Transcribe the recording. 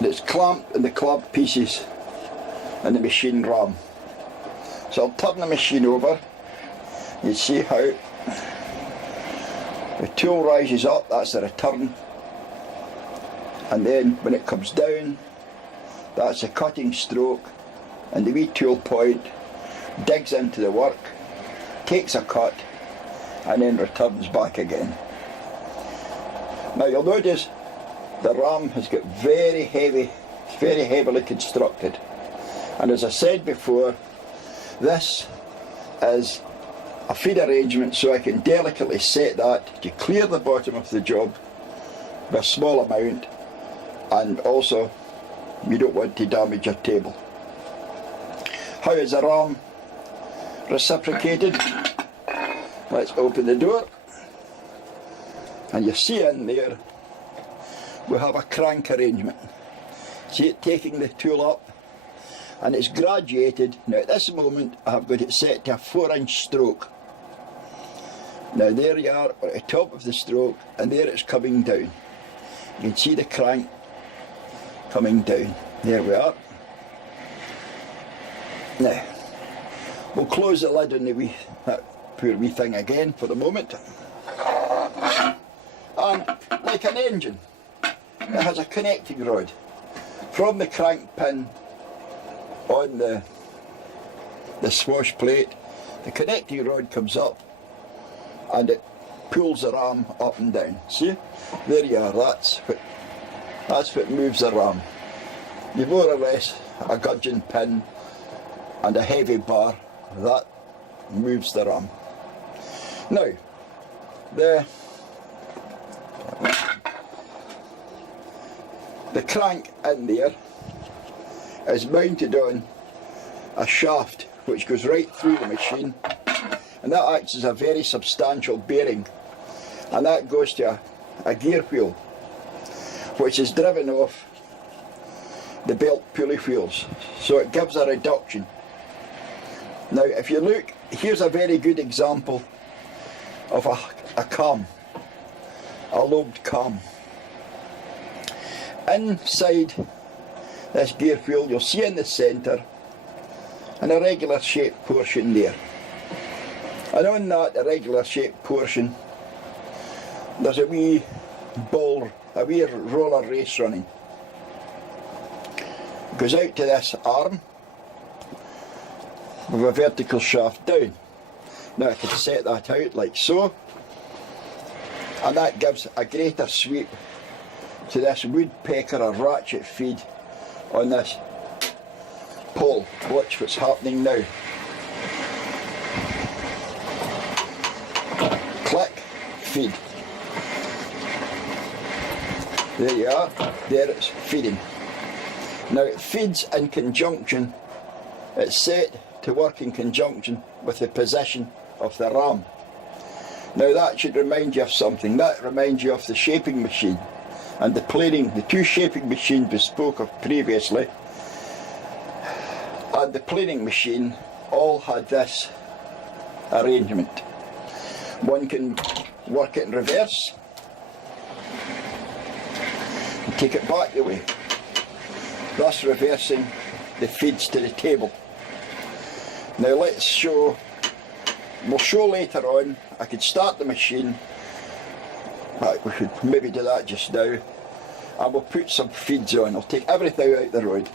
that's clamped in the clamp pieces in the machine ram. So I'll turn the machine over. You see how the tool rises up, that's the return, and then when it comes down, that's a cutting stroke, and the wee tool point digs into the work, takes a cut, and then returns back again. Now you'll notice the ram has got very heavily constructed, and as I said before, this is a feed arrangement so I can delicately set that to clear the bottom of the job with a small amount, and also you don't want to damage your table. How is the ram reciprocated? Let's open the door, and you see in there we have a crank arrangement. See it taking the tool up, and it's graduated. Now at this moment I have got it set to a 4-inch stroke. Now there you are at the top of the stroke, and there it's coming down. You can see the crank coming down. There we are. Now we'll close the lid on the that poor wee thing again for the moment. And like an engine, it has a connecting rod from the crank pin on the swash plate. The connecting rod comes up and it pulls the ram up and down. See? There you are, that's what moves the ram. You've more or less a gudgeon pin and a heavy bar that moves the ram. Now, the crank in there is mounted on a shaft which goes right through the machine, and that acts as a very substantial bearing, and that goes to a gear wheel which is driven off the belt pulley wheels, so it gives a reduction. Now if you look, here's a very good example of a cam, a lobed cam. Inside this gear wheel you'll see in the centre an irregular shaped portion there, and on that irregular shaped portion there's a wee roller race running. It goes out to this arm with a vertical shaft down. Now I can set that out like so, and that gives a greater sweep to this woodpecker or ratchet feed on this pole. Watch what's happening now. Click, feed. There you are, there it's feeding. Now it feeds in conjunction, it's set to work in conjunction with the position of the ram. Now that should remind you of something. That reminds you of the shaping machine and the planing, the two shaping machines we spoke of previously, and the planing machine all had this arrangement. One can work it in reverse and take it back the way, thus reversing the feeds to the table. Now we'll show later on. I could start the machine, but we should maybe do that just now, and we'll put some feeds on. I'll take everything out the road.